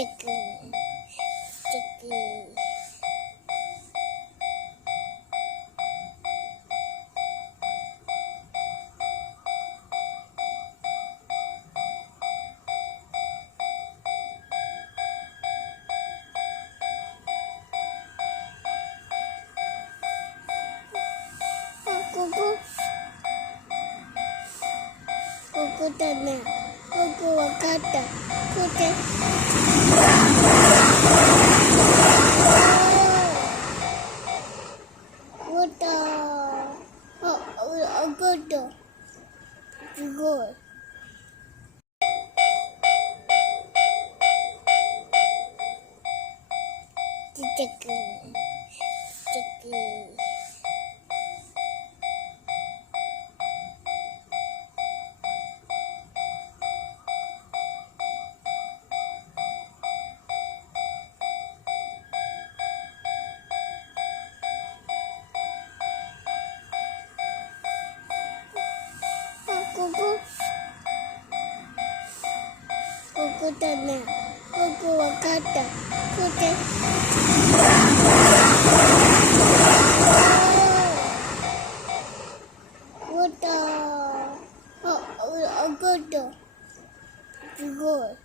Chicken. Chicken. Kuku. Kuku tanah. Kuku wakata. Kuku. Kuta. Kuta. Good. Chicken. Chicken. Kuku. Kuku tanah. Kuku wakata. Kuku. Kuta. Kuta. Good.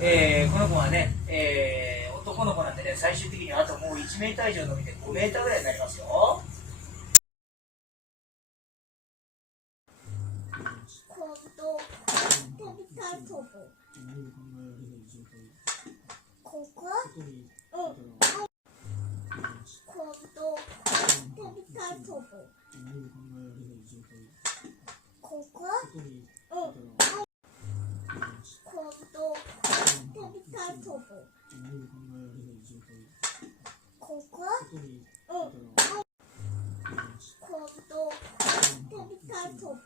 この子はね、男の子なんでね、最終的にはあともう1メーター以上伸びて5メーターぐらいになりますよ。今度飛びたいと思う。ここ？うん。今度飛びたいと思う。ここ？うん。今度飛びたいと思う。ここ？うん。今度飛びたいと思う。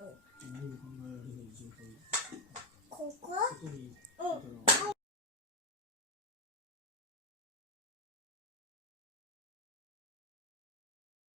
ここ？